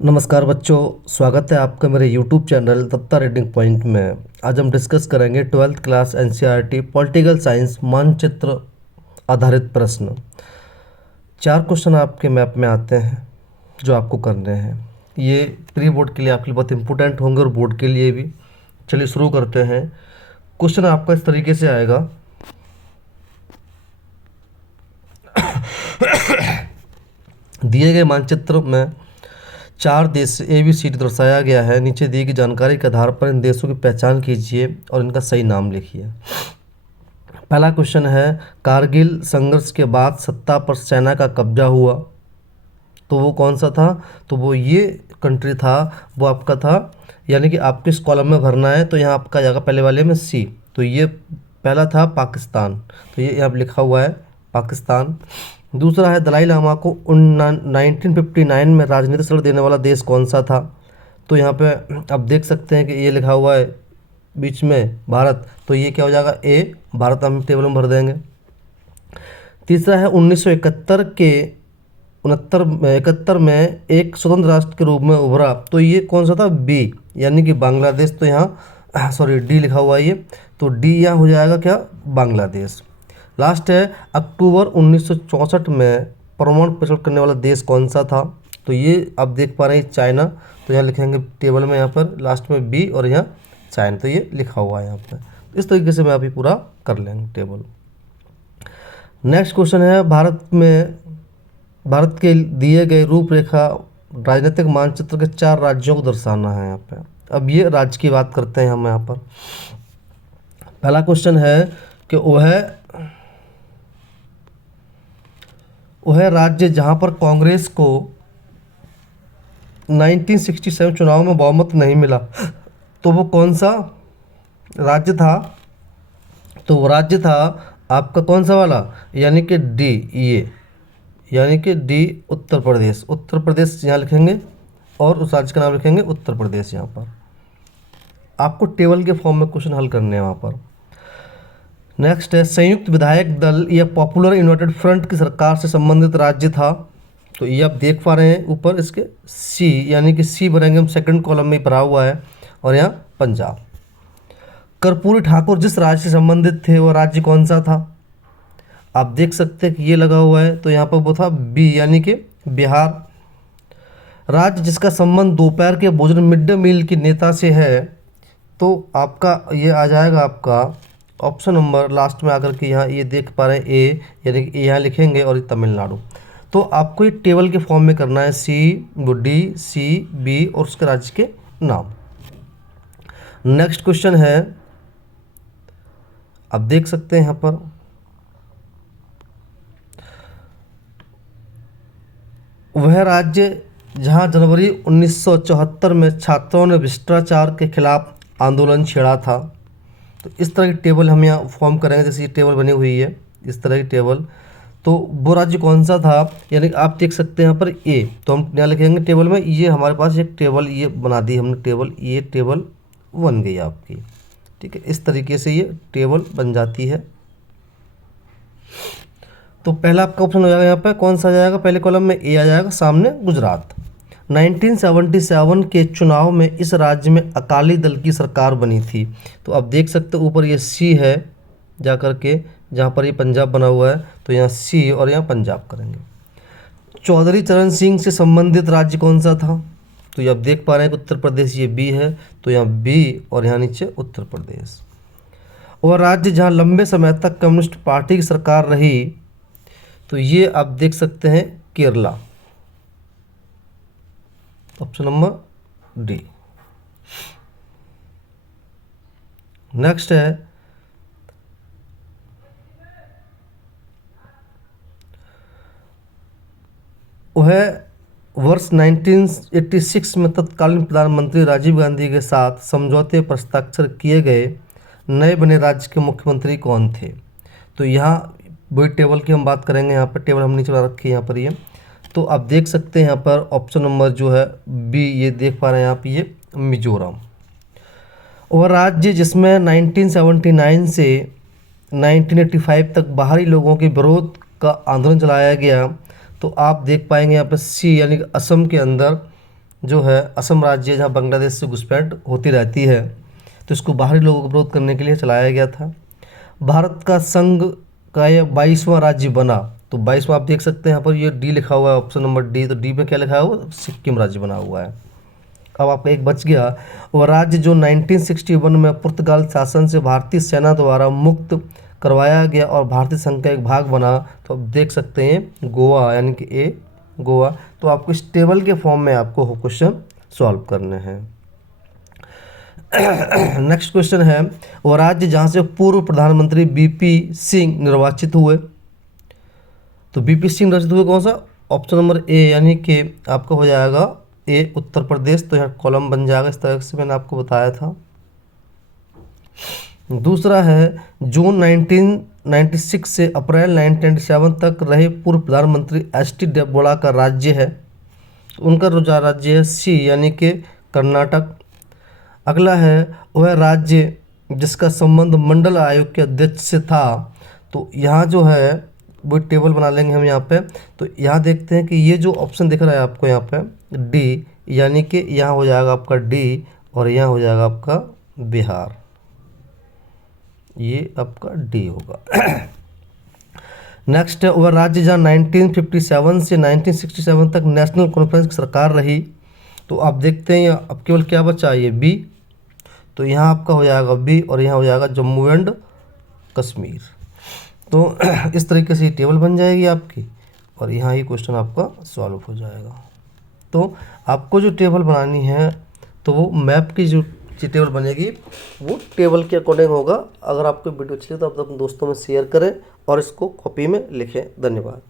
नमस्कार बच्चों, स्वागत है आपका मेरे YouTube channel Datta reading point में। आज हम डिस्कस करेंगे 12th class NCERT political science मानचित्र आधारित प्रश्न। 4 क्वेश्चन आपके मैप में आते हैं जो आपको करने हैं। ये प्री बोर्ड के लिए आपके लिए बहुत इंपॉर्टेंट होंगे और बोर्ड के लिए भी। चलिए शुरू करते हैं। क्वेश्चन आपका इस तरीके से आएगा। दिए गए मानचित्र में 4 देश ABCD दर्शाया गया है। नीचे दी गई जानकारी के आधार पर इन देशों की पहचान कीजिए और इनका सही नाम लिखिए। पहला क्वेश्चन है, कारगिल संघर्ष के बाद सत्ता पर सेना का कब्जा हुआ तो वो कौन सा था? तो वो ये कंट्री था, वो आपका था, यानी कि आपको इस कॉलम में भरना है। तो यहाँ आपका जाएगा पहले वाले में C। तो ये पहला था पाकिस्तान, तो ये यहाँ लिखा हुआ है पाकिस्तान। दूसरा है, दलाई लामा को 1959 में राजनीतिक सलाह देने वाला देश कौन सा था? तो यहाँ पे आप देख सकते हैं कि ये लिखा हुआ है बीच में भारत, तो ये क्या हो जाएगा A, भारत हम टेबल में भर देंगे। तीसरा है, 1971 के 71 में एक स्वतंत्र राष्ट्र के रूप में उभरा, तो ये कौन सा था? B, यानी कि बांग्लादेश। तो यहाँ सॉरी D लिखा हुआ है ये, तो D यहाँ हो जाएगा क्या? बांग्लादेश। लास्ट है, अक्टूबर 1964 में परमाणु परीक्षण करने वाला देश कौन सा था? तो ये आप देख पा रहे हैं चाइना, तो यहाँ लिखेंगे टेबल में यहाँ पर लास्ट में B और यहाँ चाइना, तो ये लिखा हुआ है यहाँ पर। इस तरीके से मैं अभी पूरा कर लेंगे टेबल। नेक्स्ट क्वेश्चन है, भारत के दिए गए रूपरेखा राजनीतिक मानचित्र के 4 राज्यों को दर्शाना है यहाँ पे। अब ये राज्य की बात करते हैं हम यहाँ पर। पहला क्वेश्चन है कि वह राज्य जहाँ पर कांग्रेस को 1967 चुनाव में बहुमत नहीं मिला, तो वो कौन सा राज्य था? तो वो राज्य था आपका कौन सा वाला? यानी कि D, ये यानी कि D, उत्तर प्रदेश। उत्तर प्रदेश यहाँ लिखेंगे और उस राज्य का नाम लिखेंगे उत्तर प्रदेश। यहाँ पर आपको टेबल के फॉर्म में क्वेश्चन हल करने हैं वहाँ पर। नेक्स्ट है, संयुक्त विधायक दल या पॉपुलर यूनाइटेड फ्रंट की सरकार से संबंधित राज्य था। तो ये आप देख पा रहे हैं ऊपर इसके C, यानी कि C भरेंगे हम, सेकंड कॉलम में भरा हुआ है। और यहाँ पंजाब। कर्पूरी ठाकुर जिस राज्य से संबंधित थे वो राज्य कौन सा था? आप देख सकते हैं कि ये लगा हुआ है, तो यहाँ पर वो था B, यानी कि बिहार। राज्य जिसका संबंध दोपहर के भोजन मिड डे मील के नेता से है, तो आपका ये आ जाएगा आपका ऑप्शन नंबर लास्ट में आकर के यहाँ ये देख पा रहे हैं A, यानी कि यहाँ लिखेंगे और ये तमिलनाडु। तो आपको ये टेबल के फॉर्म में करना है C, D, C, B और उसके राज्य के नाम। नेक्स्ट क्वेश्चन है, आप देख सकते हैं यहाँ पर, वह राज्य जहाँ जनवरी 1974 में छात्रों ने भ्रष्टाचार के खिलाफ आंदोलन छेड़ा था। तो इस तरह की टेबल हम यहाँ फॉर्म करेंगे, जैसे ये टेबल बनी हुई है इस तरह की टेबल। तो वो राज्य कौन सा था? यानी कि आप देख सकते हैं यहाँ पर A, तो हम यहाँ लिखेंगे टेबल में। ये हमारे पास एक टेबल ये बना दी हमने टेबल, ये टेबल बन गई आपकी। ठीक है, इस तरीके से ये टेबल बन जाती है। तो पहला आपका ऑप्शन हो जाएगा यहाँ पर कौन सा आ जाएगा? पहले कॉलम में A आ जाएगा, सामने गुजरात। 1977 के चुनाव में इस राज्य में अकाली दल की सरकार बनी थी। तो आप देख सकते हो ऊपर ये C है जा कर के, जहाँ पर ये पंजाब बना हुआ है, तो यहाँ C और यहाँ पंजाब करेंगे। चौधरी चरण सिंह से संबंधित राज्य कौन सा था? तो ये आप देख पा रहे हैं कि उत्तर प्रदेश, ये B है, तो यहाँ B और यहाँ नीचे उत्तर प्रदेश। और राज्य जहाँ लंबे समय तक कम्युनिस्ट पार्टी की सरकार रही, तो ये आप देख सकते हैं Kerala, option number D। Next है, वह वर्ष 1986 में तत्कालीन प्रधानमंत्री राजीव गांधी के साथ समझौते पर हस्ताक्षर किए गए नए बने राज्य के मुख्यमंत्री कौन थे? तो यहाँ वही टेबल की हम बात करेंगे। यहाँ पर टेबल हम नीचे बना रखी है यहाँ पर ये, तो आप देख सकते हैं यहाँ पर ऑप्शन नंबर जो है B, ये देख पा रहे हैं यहाँ पे, ये मिजोरम। और राज्य जिसमें 1979 से 1985 तक बाहरी लोगों के विरोध का आंदोलन चलाया गया, तो आप देख पाएंगे यहाँ पर C, यानी कि असम के अंदर जो है असम राज्य, जहाँ बांग्लादेश से घुसपैठ होती रहती है, तो इसको बाहरी लोगों को विरोध करने के लिए चलाया गया था। भारत का संघ का यह 22वां राज्य बना, तो 22वां आप देख सकते हैं यहाँ पर ये डी लिखा हुआ है, ऑप्शन नंबर डी। तो डी में क्या लिखा है, वो सिक्किम राज्य बना हुआ है। अब आपका एक बच गया, वह राज्य जो 1961 में पुर्तगाल शासन से भारतीय सेना द्वारा मुक्त करवाया गया और भारतीय संघ का एक भाग बना, तो आप देख सकते हैं गोवा, यानी कि ए गोवा। तो आपको इस टेबल के फॉर्म में आपको क्वेश्चन सॉल्व करने हैं। नेक्स्ट क्वेश्चन है, वह राज्य जहाँ से पूर्व प्रधानमंत्री बीपी सिंह निर्वाचित हुए। तो बीपी सिंह निर्वाचित हुए कौन सा, ऑप्शन नंबर ए, यानी कि आपका हो जाएगा ए उत्तर प्रदेश। तो यहाँ कॉलम बन जाएगा, इस तरह से मैंने आपको बताया था। दूसरा है, जून 1996 से अप्रैल 1997 तक रहे पूर्व प्रधानमंत्री एच.डी. देवेगौड़ा का राज्य है, उनका रुझान राज्य है सी, यानी कि कर्नाटक। अगला है, वह राज्य जिसका संबंध मंडल आयोग के अध्यक्ष से था। तो यहाँ जो है वो टेबल बना लेंगे हम यहाँ पे। तो यहाँ देखते हैं कि ये जो ऑप्शन दिख रहा है आपको यहाँ पे डी, यानी कि यहाँ हो जाएगा आपका डी और यहाँ हो जाएगा आपका बिहार, ये आपका डी होगा। नेक्स्ट है, वह राज्य जहाँ 1957 से 1967 तक नेशनल कॉन्फ्रेंस की सरकार रही। तो आप देखते हैं अब केवल क्या बचा, ये बी। तो यहाँ आपका हो जाएगा बी और यहाँ हो जाएगा जम्मू एंड कश्मीर। तो इस तरीके से ये टेबल बन जाएगी आपकी और यहाँ ये क्वेश्चन आपका सॉल्व हो जाएगा। तो आपको जो टेबल बनानी है, तो वो मैप की जो टेबल बनेगी वो टेबल के अकॉर्डिंग होगा। अगर आपको वीडियो अच्छी लगे तो आप अपने दोस्तों में शेयर करें और इसको कॉपी में लिखें। धन्यवाद।